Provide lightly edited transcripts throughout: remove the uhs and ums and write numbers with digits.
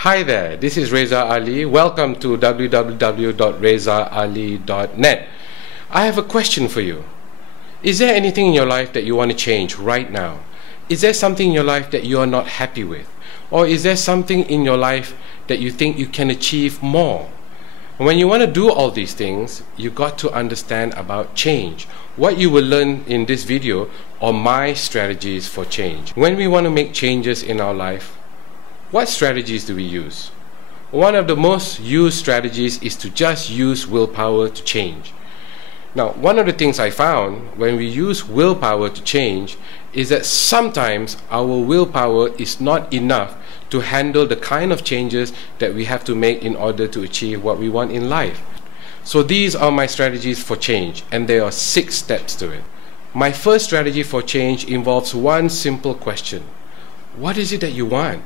Hi there, this is Reza Ali. Welcome to www.rezaali.net. I have a question for you. Is there anything in your life that you want to change right now? Is there something in your life that you are not happy with? Or is there something in your life that you think you can achieve more? When you want to do all these things, you got to understand about change. What you will learn in this video are my strategies for change. When we want to make changes in our life, what strategies do we use? One of the most used strategies is to just use willpower to change. Now, one of the things I found when we use willpower to change is that sometimes our willpower is not enough to handle the kind of changes that we have to make in order to achieve what we want in life. So these are my strategies for change, and there are 6 steps to it. My first strategy for change involves one simple question. What is it that you want?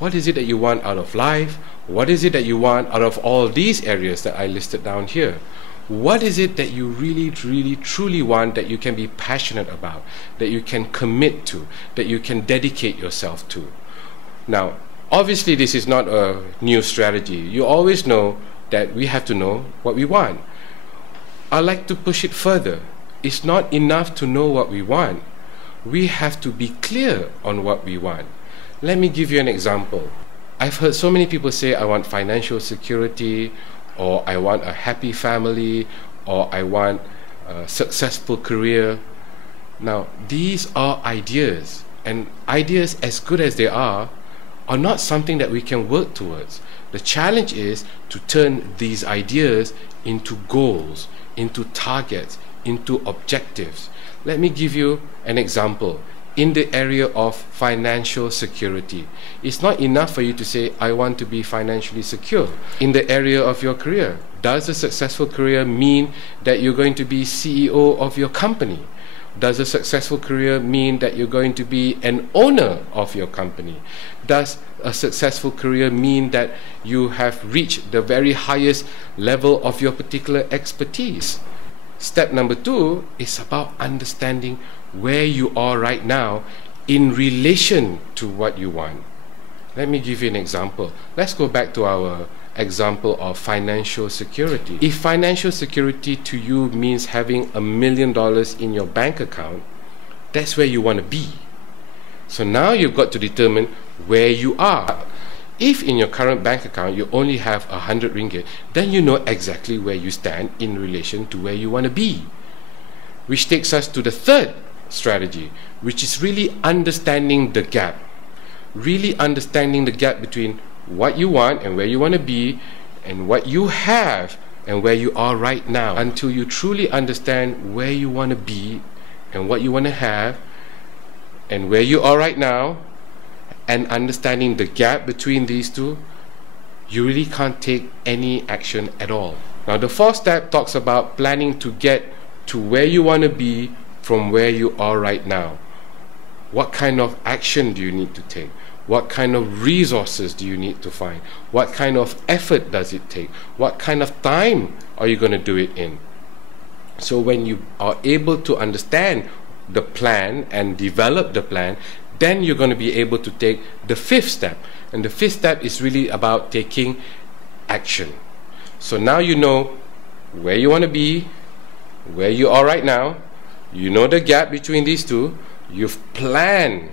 What is it that you want out of life? What is it that you want out of all these areas that I listed down here? What is it that you really, truly want, that you can be passionate about, that you can commit to, that you can dedicate yourself to? Now, obviously this is not a new strategy. You always know that we have to know what we want. I like to push it further. It's not enough to know what we want. We have to be clear on what we want. Let me give you an example. I've heard so many people say, I want financial security, or I want a happy family, or I want a successful career. Now, these are ideas, and ideas, as good as they are not something that we can work towards. The challenge is to turn these ideas into goals, into targets, into objectives. Let me give you an example. In the area of financial security, it's not enough for you to say, I want to be financially secure. In the area of your career, does a successful career mean that you're going to be CEO of your company? Does a successful career mean that you're going to be an owner of your company? Does a successful career mean that you have reached the very highest level of your particular expertise? Step number 2 is about understanding where you are right now in relation to what you want. Let me give you an example. Let's go back to our example of financial security. If financial security to you means having $1 million in your bank account, that's where you want to be. So now you've got to determine where you are. If in your current bank account you only have 100 ringgit, then you know exactly where you stand in relation to where you want to be. Which takes us to the third strategy, which is really understanding the gap. Really understanding the gap between what you want and where you want to be, and what you have and where you are right now. Until you truly understand where you want to be and what you want to have and where you are right now, and understanding the gap between these two, you really can't take any action at all. Now, the 4th step talks about planning to get to where you want to be from where you are right now. What kind of action do you need to take? What kind of resources do you need to find? What kind of effort does it take? What kind of time are you going to do it in? So when you are able to understand the plan and develop the plan, then you're going to be able to take the 5th step. And the 5th step is really about taking action. So now you know where you want to be, where you are right now. You know the gap between these two. You've planned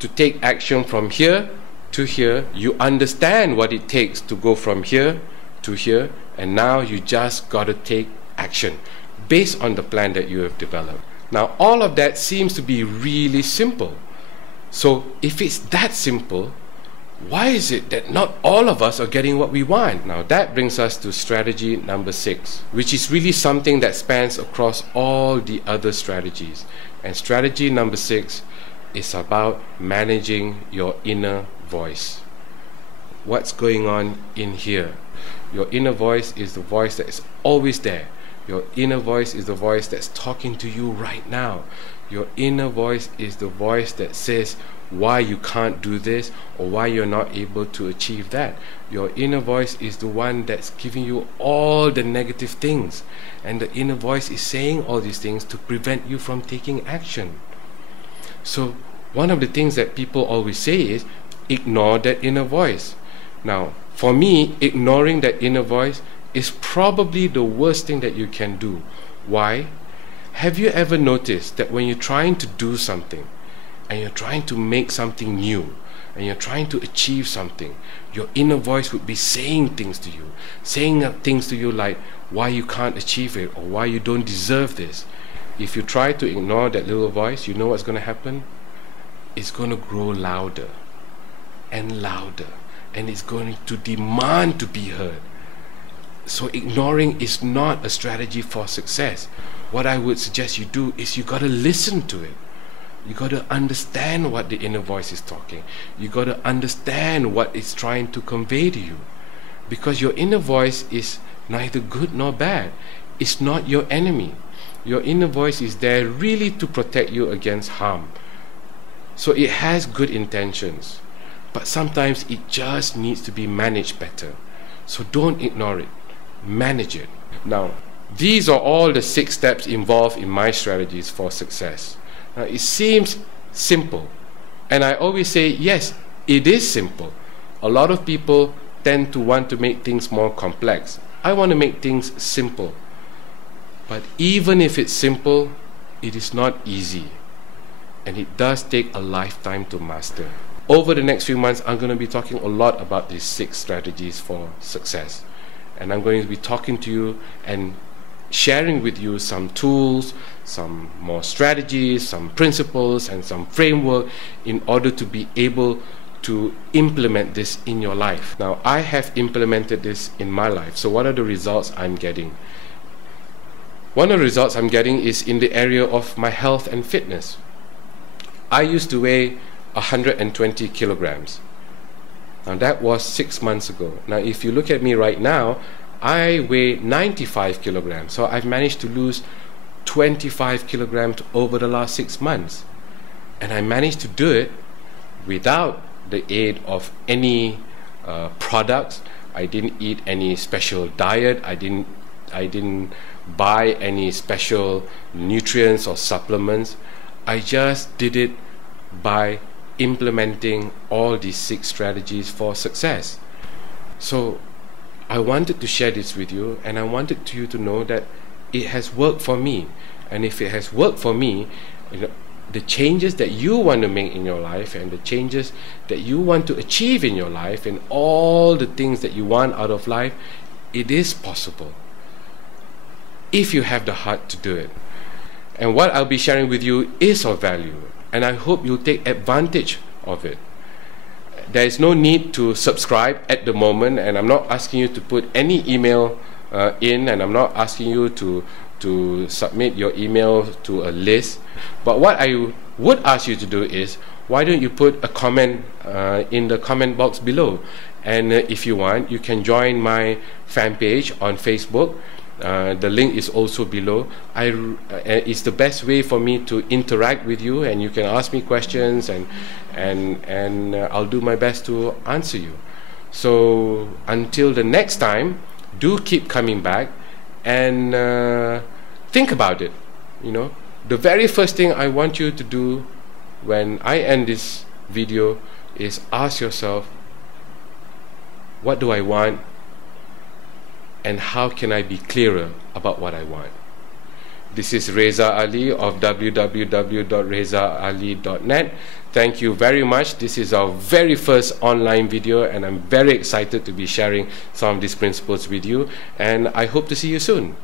to take action from here to here. You understand what it takes to go from here to here. And now you just got to take action based on the plan that you have developed. Now, all of that seems to be really simple. So if it's that simple, why is it that not all of us are getting what we want? Now that brings us to strategy number 6, which is really something that spans across all the other strategies. And strategy number 6 is about managing your inner voice. What's going on in here? Your inner voice is the voice that is always there. Your inner voice is the voice that's talking to you right now. Your inner voice is the voice that says why you can't do this or why you're not able to achieve that. Your inner voice is the one that's giving you all the negative things, and the inner voice is saying all these things to prevent you from taking action. So one of the things that people always say is ignore that inner voice. Now, for me, ignoring that inner voice is probably the worst thing that you can do. Why? Have you ever noticed that when you're trying to do something and you're trying to make something new and you're trying to achieve something, your inner voice would be saying things to you like why you can't achieve it or why you don't deserve this. If you try to ignore that little voice, you know what's going to happen? It's going to grow louder and louder, and it's going to demand to be heard. So ignoring is not a strategy for success. What I would suggest you do is you got to listen to it. You got to understand what the inner voice is talking. You got to understand what it's trying to convey to you. Because your inner voice is neither good nor bad. It's not your enemy. Your inner voice is there really to protect you against harm. So it has good intentions, but sometimes it just needs to be managed better. So don't ignore it. Manage it. Now, these are all the 6 steps involved in my strategies for success. Now, it seems simple, and I always say, yes, it is simple. A lot of people tend to want to make things more complex. I want to make things simple. But even if it's simple, it is not easy. And it does take a lifetime to master. Over the next few months, I'm going to be talking a lot about these 6 strategies for success. And I'm going to be talking to you and sharing with you some tools, some more strategies, some principles, and some framework in order to be able to implement this in your life. Now, I have implemented this in my life. So what are the results I'm getting? One of the results I'm getting is in the area of my health and fitness. I used to weigh 120 kilograms. Now that was 6 months ago. Now if you look at me right now, I weigh 95 kilograms. So I've managed to lose 25 kilograms over the last 6 months. And I managed to do it without the aid of any products. I didn't eat any special diet. I didn't buy any special nutrients or supplements. I just did it by implementing all these 6 strategies for success. So I wanted to share this with you, and I wanted you to know that it has worked for me. And if it has worked for me, the changes that you want to make in your life and the changes that you want to achieve in your life and all the things that you want out of life, it is possible if you have the heart to do it. And what I'll be sharing with you is of value, and I hope you'll take advantage of it. There is no need to subscribe at the moment, and I'm not asking you to put any email in, and I'm not asking you to submit your email to a list. But what I would ask you to do is, why don't you put a comment in the comment box below? And if you want, you can join my fan page on Facebook. The link is also below. It's the best way for me to interact with you, and you can ask me questions, and I'll do my best to answer you. So until the next time, do keep coming back and think about it. You know, the very first thing I want you to do when I end this video is ask yourself, what do I want? And how can I be clearer about what I want? This is Reza Ali of www.rezaali.net. Thank you very much. This is our very first online video, and I'm very excited to be sharing some of these principles with you, and I hope to see you soon.